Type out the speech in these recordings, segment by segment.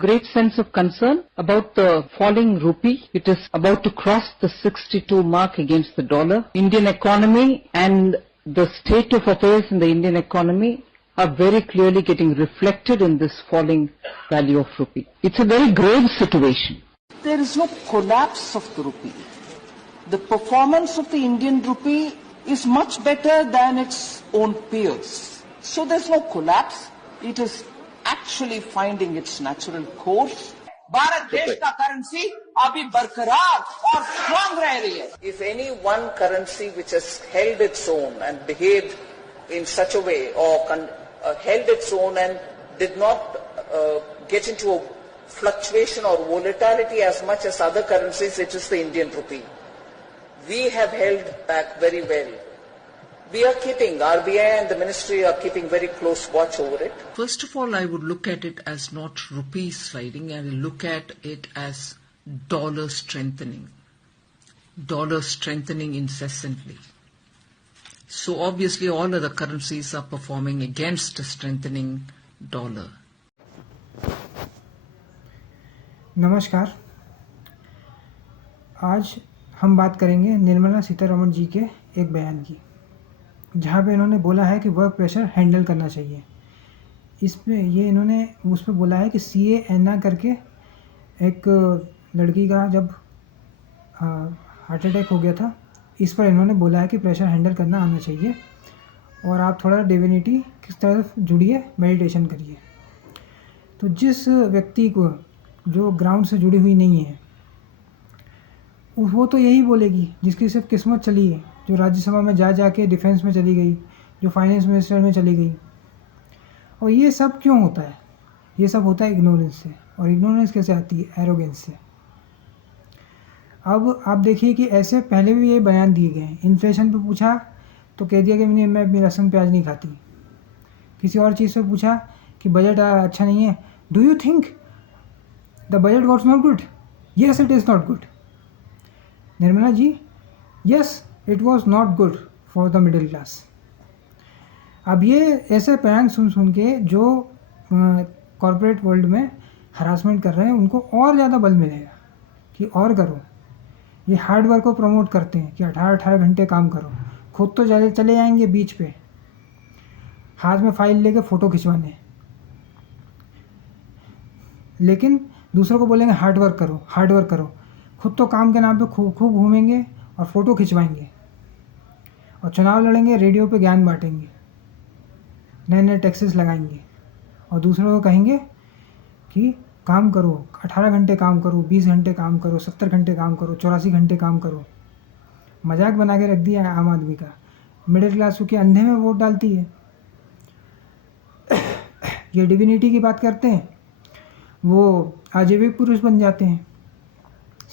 Great sense of concern about the falling rupee. It is about to cross the 62 mark against the dollar. Indian economy and the state of affairs in the Indian economy are very clearly getting reflected in this falling value of rupee. It's a very grave situation. There is no collapse of the rupee. The performance of the Indian rupee is much better than its own peers. So there's no collapse. It is actually finding its natural course. Bharat देश का currency अभी बरकरार और strong रह रही है. If any one currency which has held its own and behaved in such a way or held its own and did not get into a fluctuation or volatility as much as other currencies, it is the Indian rupee. We have held back very well. We are keeping, RBI and the ministry are keeping very close watch over it. First of all, I would look at it as not rupee sliding. I will look at it as dollar strengthening. Dollar strengthening incessantly. So obviously all other currencies are performing against a strengthening dollar. नमस्कार, आज हम बात करेंगे निर्मला सीतारमण जी के एक बयान की, जहाँ पे इन्होंने बोला है कि वर्क प्रेशर हैंडल करना चाहिए। इस पे ये इन्होंने उस पर बोला है कि CA करके एक लड़की का जब हार्ट अटैक हो गया था, इस पर इन्होंने बोला है कि प्रेशर हैंडल करना आना चाहिए और आप थोड़ा डिविनिटी की तरफ जुड़िए, मेडिटेशन करिए। तो जिस व्यक्ति को जो ग्राउंड से जुड़ी हुई नहीं है, वो तो यही बोलेगी जिसकी सिर्फ किस्मत चली है, जो राज्यसभा में जा के डिफेंस में चली गई, जो फाइनेंस मिनिस्टर में चली गई। और ये सब क्यों होता है? ये सब होता है इग्नोरेंस से। और इग्नोरेंस कैसे आती है? एरोगेंस से। अब आप देखिए कि ऐसे पहले भी ये बयान दिए गए हैं। इन्फ्लेशन पे पूछा तो कह दिया कि मैं लहसुन प्याज नहीं खाती। किसी और चीज़ पे पूछा कि बजट अच्छा नहीं है, do you think the budget was not good? Yes, it is not good. Nirmala ji, yes, it was not good for the middle class. अब ये ऐसे बयान सुन के जो कॉरपोरेट वर्ल्ड में हरासमेंट कर रहे हैं, उनको और ज़्यादा बल मिलेगा कि और करो। ये हार्ड वर्क को प्रमोट करते हैं कि 18-18 घंटे काम करो, खुद तो चले जाएंगे बीच पे हाथ में फाइल लेके फ़ोटो खिंचवाने, लेकिन दूसरों को बोलेंगे हार्ड वर्क करो, हार्ड वर्क करो। खुद तो काम के नाम पे खूब घूमेंगे और फ़ोटो खिंचवाएंगे और चुनाव लड़ेंगे, रेडियो पे ज्ञान बांटेंगे, नए नए टैक्सेस लगाएंगे और दूसरों को कहेंगे कि काम करो, 18 घंटे काम करो, 20 घंटे काम करो, 70 घंटे काम करो, 84 घंटे काम करो। मजाक बना के रख दिया है आम आदमी का। मिडिल क्लास के अंधे में वोट डालती है। ये डिविनिटी की बात करते हैं, वो आजीविक पुरुष बन जाते हैं।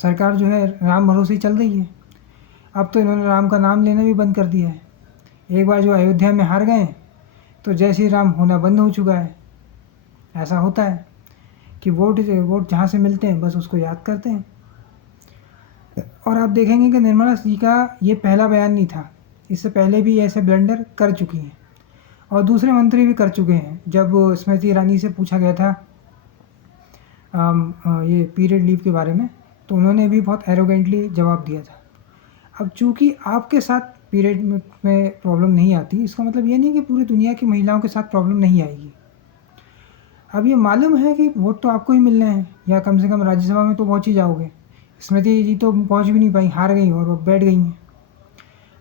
सरकार जो है राम भरोसे ही चल रही है। अब तो इन्होंने राम का नाम लेना भी बंद कर दिया है। एक बार जो अयोध्या में हार गए तो जय श्री राम होना बंद हो चुका है। ऐसा होता है कि वोट जहाँ से मिलते हैं बस उसको याद करते हैं। और आप देखेंगे कि निर्मला जी का ये पहला बयान नहीं था, इससे पहले भी ऐसे ब्लंडर कर चुकी हैं और दूसरे मंत्री भी कर चुके हैं। जब स्मृति ईरानी से पूछा गया था ये पीरियड लीव के बारे में, तो उन्होंने भी बहुत एरोगेंटली जवाब दिया था। अब चूँकि आपके साथ पीरियड में प्रॉब्लम नहीं आती, इसका मतलब ये नहीं कि पूरी दुनिया की महिलाओं के साथ प्रॉब्लम नहीं आएगी। अब ये मालूम है कि वोट तो आपको ही मिलने हैं, या कम से कम राज्यसभा में तो पहुँच ही जाओगे। स्मृति जी तो पहुँच भी नहीं पाई, हार गई और वो बैठ गई हैं।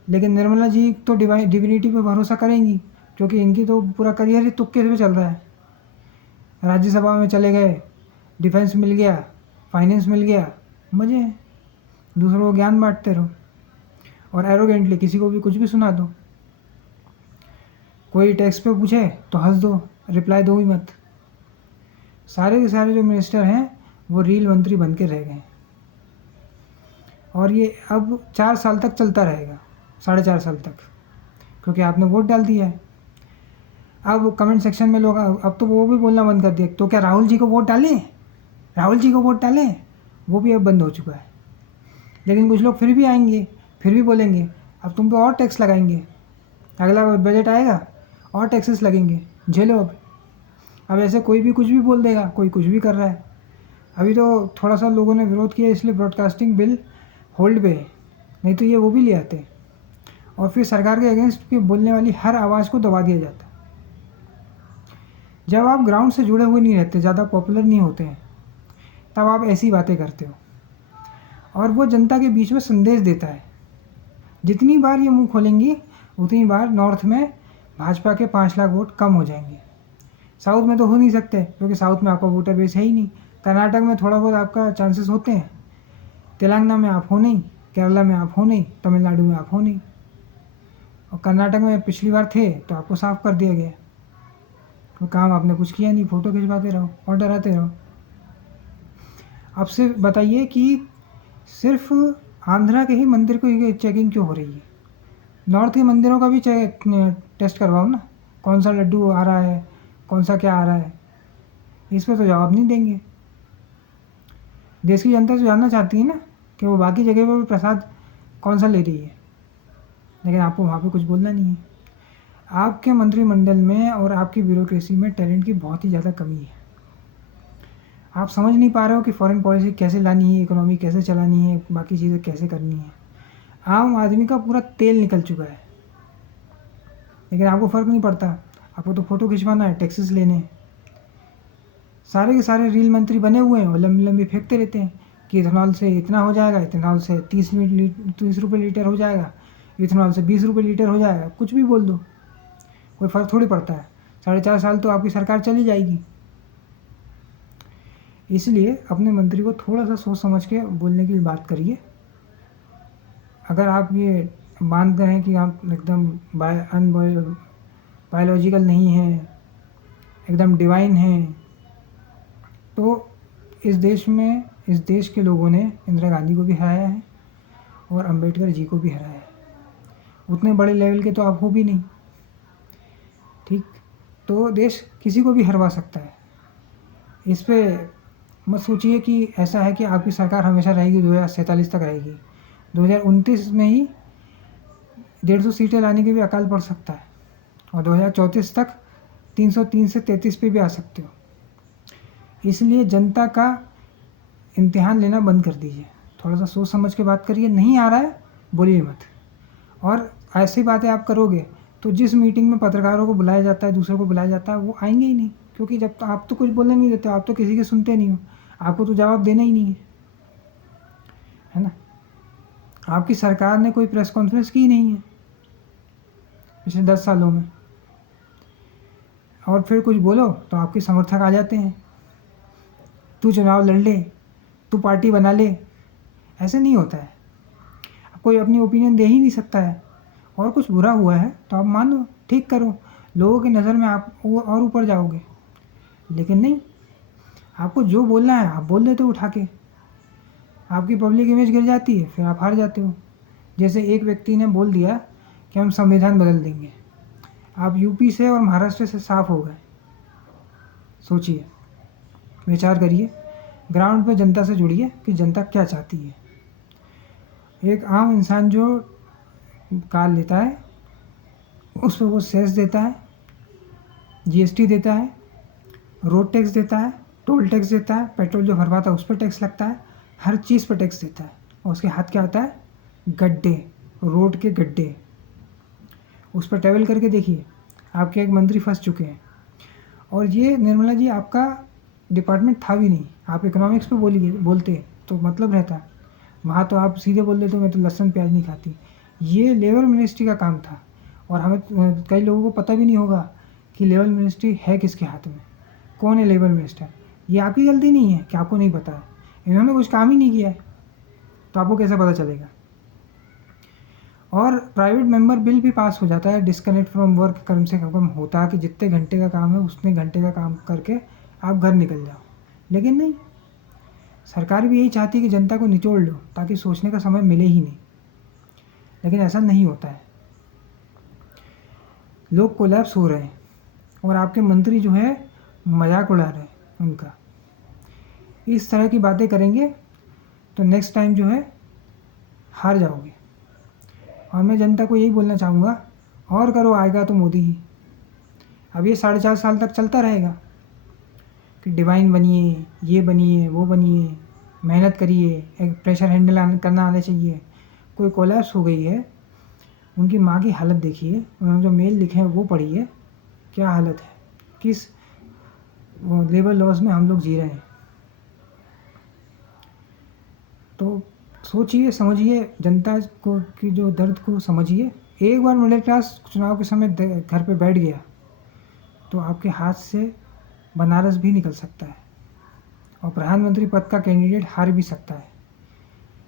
लेकिन निर्मला जी तो डिविनिटी पे भरोसा करेंगी, क्योंकि इनकी तो पूरा करियर ही तुक्के पे चल रहा है। राज्यसभा में चले गए, डिफेंस मिल गया, फाइनेंस मिल गया, मज़े हैं। दूसरों को ज्ञान बांटते रहो और एरोगेंटली किसी को भी कुछ भी सुना दो। कोई टैक्स पे पूछे तो हंस दो, रिप्लाई दो ही मत। सारे के सारे जो मिनिस्टर हैं वो रील मंत्री बन के रह गए और ये अब 4 साल तक चलता रहेगा, 4.5 साल तक, क्योंकि आपने वोट डाल दिया है। अब कमेंट सेक्शन में लोग अब तो वो भी बोलना बंद कर दिया, तो क्या राहुल जी को वोट डालें, राहुल जी को वोट डालें, वो भी अब बंद हो चुका है। लेकिन कुछ लोग फिर भी आएंगे, फिर भी बोलेंगे अब तुम पे और टैक्स लगाएंगे, अगला बजट आएगा और टैक्सेस लगेंगे, झेलो। अब ऐसे कोई भी कुछ भी बोल देगा, कोई कुछ भी कर रहा है। अभी तो थोड़ा सा लोगों ने विरोध किया इसलिए ब्रॉडकास्टिंग बिल होल्ड पे है, नहीं तो ये वो भी ले आते। और फिर सरकार के अगेंस्ट के बोलने वाली हर आवाज़ को दबा दिया जाता। जब आप ग्राउंड से जुड़े हुए नहीं रहते, ज़्यादा पॉपुलर नहीं होते हैं, तब आप ऐसी बातें करते हो। और वो जनता के बीच में संदेश देता है। जितनी बार ये मुंह खोलेंगी उतनी बार नॉर्थ में भाजपा के 5 लाख वोट कम हो जाएंगे। साउथ में तो हो नहीं सकते क्योंकि साउथ में आपका वोटर बेस है ही नहीं। कर्नाटक में थोड़ा बहुत आपका चांसेस होते हैं, तेलंगाना में आप हो नहीं, केरला में आप हो नहीं, तमिलनाडु में आप हो नहीं। और कर्नाटक में पिछली बार थे तो आपको साफ कर दिया गया, तो काम आपने कुछ किया नहीं, फ़ोटो खिंचवाते रहो और डराते रहो। आपसे बताइए कि सिर्फ आंध्रा के ही मंदिर को ये चेकिंग क्यों हो रही है? नॉर्थ के मंदिरों का भी टेस्ट करवाओ ना, कौन सा लड्डू आ रहा है, कौन सा क्या आ रहा है। इस पर तो जवाब नहीं देंगे। देश की जनता तो जानना चाहती है ना कि वो बाकी जगह पर भी प्रसाद कौन सा ले रही है, लेकिन आपको वहाँ पे कुछ बोलना नहीं है। आपके मंत्रिमंडल में और आपकी ब्यूरोक्रेसी में टैलेंट की बहुत ही ज़्यादा कमी है। आप समझ नहीं पा रहे हो कि फॉरेन पॉलिसी कैसे लानी है, इकोनॉमी कैसे चलानी है, बाकी चीज़ें कैसे करनी है। आम आदमी का पूरा तेल निकल चुका है, लेकिन आपको फ़र्क नहीं पड़ता। आपको तो फ़ोटो खिंचवाना है, टैक्सेस लेने हैं। सारे के सारे रील मंत्री बने हुए हैं और लंबी लंबी फेंकते रहते हैं कि इथेनॉल से इतना हो जाएगा, इथेनॉल से 30 रुपये लीटर हो जाएगा, इथेनॉल से 20 रुपये लीटर हो जाएगा। कुछ भी बोल दो, कोई फ़र्क थोड़ी पड़ता है। 4.5 साल तो आपकी सरकार चली जाएगी। इसलिए अपने मंत्री को थोड़ा सा सोच समझ के बोलने की बात करिए। अगर आप ये मानते हैं कि आप एकदम बायोलॉजिकल नहीं हैं, एकदम डिवाइन हैं, तो इस देश के लोगों ने इंदिरा गांधी को भी हराया है और अंबेडकर जी को भी हराया है। उतने बड़े लेवल के तो आप हो भी नहीं, ठीक? तो देश किसी को भी हरवा सकता है। इस पे मत सोचिए कि ऐसा है कि आपकी सरकार हमेशा रहेगी, 2047 तक रहेगी। 2029 में ही 150 सीटें लाने के भी अकाल पड़ सकता है और 2034 तक 303 से 33 पे भी आ सकते हो। इसलिए जनता का इम्तिहान लेना बंद कर दीजिए। थोड़ा सा सोच समझ के बात करिए। नहीं आ रहा है बोलिए मत। और ऐसी बातें आप करोगे तो जिस मीटिंग में पत्रकारों को बुलाया जाता है, दूसरों को बुलाया जाता है, वो आएंगे ही नहीं, क्योंकि जब तो आप तो कुछ बोलने नहीं देते, आप तो किसी की सुनते नहीं हो, आपको तो जवाब देना ही नहीं है ना? आपकी सरकार ने कोई प्रेस कॉन्फ्रेंस की नहीं है पिछले 10 सालों में, और फिर कुछ बोलो तो आपके समर्थक आ जाते हैं, तू चुनाव लड़ ले, तू पार्टी बना ले। ऐसे नहीं होता है। कोई अपनी ओपिनियन दे ही नहीं सकता है। और कुछ बुरा हुआ है तो आप मानो, ठीक करो, लोगों की नज़र में आप और ऊपर जाओगे। लेकिन नहीं, आपको जो बोलना है आप बोल देते हो उठा के, आपकी पब्लिक इमेज गिर जाती है, फिर आप हार जाते हो। जैसे एक व्यक्ति ने बोल दिया कि हम संविधान बदल देंगे, आप यूपी से और महाराष्ट्र से साफ हो गए। सोचिए, विचार करिए, ग्राउंड पे जनता से जुड़िए कि जनता क्या चाहती है। एक आम इंसान जो कार लेता है उस पर वो सेस देता है, जीएसटी देता है, रोड टैक्स देता है, टोल टैक्स देता है, पेट्रोल जो भरवाता है उस पर टैक्स लगता है, हर चीज़ पर टैक्स देता है। और उसके हाथ क्या आता है? गड्ढे, रोड के गड्ढे। उस पर ट्रैवल करके देखिए, आपके एक मंत्री फंस चुके हैं। और ये निर्मला जी आपका डिपार्टमेंट था भी नहीं। आप इकोनॉमिक्स पे बोलते तो मतलब रहता, वहाँ तो आप सीधे बोल देते मैं तो लहसुन प्याज नहीं खाती। ये लेबर मिनिस्ट्री का काम था, और हमें कई लोगों को पता भी नहीं होगा कि लेबर मिनिस्ट्री है किसके हाथ में, कौन है लेबर मिनिस्टर। ये आपकी गलती नहीं है कि आपको नहीं पता है, इन्होंने कुछ काम ही नहीं किया है, तो आपको कैसे पता चलेगा। और प्राइवेट मेंबर बिल भी पास हो जाता है, डिस्कनेक्ट फ्रॉम वर्क कम से कम होता है कि जितने घंटे का काम है उतने घंटे का काम करके आप घर निकल जाओ। लेकिन नहीं, सरकार भी यही चाहती है कि जनता को निचोड़ लो ताकि सोचने का समय मिले ही नहीं। लेकिन ऐसा नहीं होता है, लोग कोलैप्स हो रहे हैं और आपके मंत्री जो है मजाक उड़ा रहे हैं उनका। इस तरह की बातें करेंगे तो नेक्स्ट टाइम जो है हार जाओगे। और मैं जनता को यही बोलना चाहूँगा, और करो, आएगा तो मोदी ही। अब ये 4.5 साल तक चलता रहेगा, कि डिवाइन बनिए, ये बनिए, वो बनिए, मेहनत करिए, एक प्रेशर हैंडल करना आना चाहिए, कोई कोलैप्स हो गई है। उनकी माँ की हालत देखिए, उन्होंने जो मेल लिखे हैं वो पढ़िए, क्या हालत है, किस लेबर लॉस में हम लोग जी रहे हैं। तो सोचिए, समझिए, जनता को की जो दर्द को समझिए। एक बार मिडिल क्लास चुनाव के समय घर पे बैठ गया तो आपके हाथ से बनारस भी निकल सकता है और प्रधानमंत्री पद का कैंडिडेट हार भी सकता है।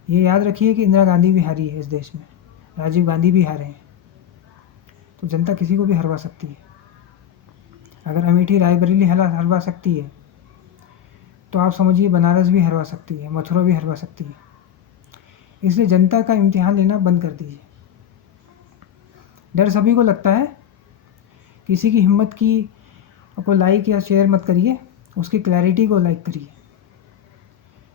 ये याद रखिए कि इंदिरा गांधी भी हारी है इस देश में, राजीव गांधी भी हारे हैं। तो जनता किसी को भी हरवा सकती है। अगर अमेठी रायबरेली हरवा सकती है तो आप समझिए बनारस भी हरवा सकती है, मथुरा भी हरवा सकती है। इसलिए जनता का इम्तिहान लेना बंद कर दीजिए। डर सभी को लगता है, किसी की हिम्मत की को लाइक या शेयर मत करिए, उसकी क्लैरिटी को लाइक करिए।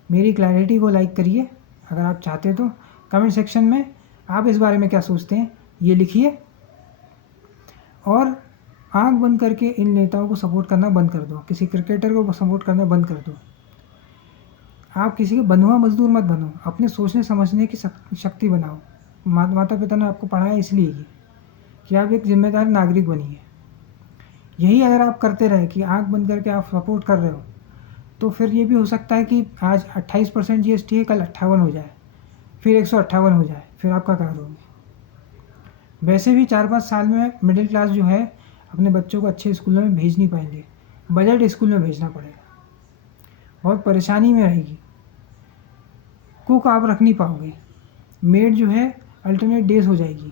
मेरी क्लैरिटी को लाइक करिए अगर आप चाहते तो। कमेंट सेक्शन में आप इस बारे में क्या सोचते हैं ये लिखिए और आंख बंद करके इन नेताओं को सपोर्ट करना बंद कर दो, किसी क्रिकेटर को सपोर्ट करना बंद कर दो। आप किसी के बंधुआ मजदूर मत बनो, अपने सोचने समझने की शक्ति बनाओ। माता पिता ने आपको पढ़ाया इसलिए कि आप एक जिम्मेदार नागरिक बनिए। यही अगर आप करते रहे कि आंख बंद करके आप सपोर्ट कर रहे हो, तो फिर ये भी हो सकता है कि आज 28% GST है, कल 58 हो जाए, फिर 158 हो जाए, फिर आपका क्या करोगे। वैसे भी 4-5 साल में मिडिल क्लास जो है अपने बच्चों को अच्छे स्कूलों में भेज नहीं पाएंगे, बजट स्कूल में भेजना पड़ेगा, बहुत परेशानी में रहेगी। कुक आप रख नहीं पाओगे, मेड जो है अल्टरनेट डेज हो जाएगी,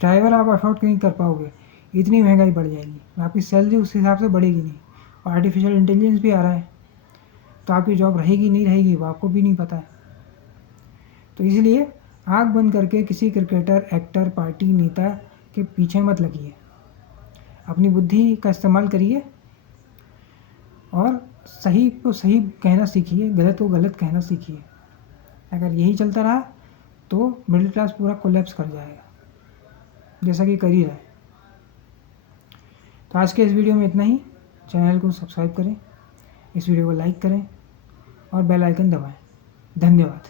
ड्राइवर आप अफोर्ड नहीं कर पाओगे, इतनी महंगाई बढ़ जाएगी, आपकी सैलरी उस हिसाब से बढ़ेगी नहीं। और आर्टिफिशियल इंटेलिजेंस भी आ रहा है तो आपकी जॉब रहेगी नहीं रहेगी वो आपको भी नहीं पता है। तो इसलिए आंख बंद करके किसी क्रिकेटर, एक्टर, पार्टी नेता के पीछे मत लगिए, अपनी बुद्धि का इस्तेमाल करिए और सही को सही कहना सीखिए, गलत को गलत कहना सीखिए। अगर यही चलता रहा तो मिडिल क्लास पूरा कोलैप्स कर जाएगा, जैसा कि कर ही रहा है। तो आज के इस वीडियो में इतना ही। चैनल को सब्सक्राइब करें, इस वीडियो को लाइक करें और बेल आइकन दबाएं। धन्यवाद।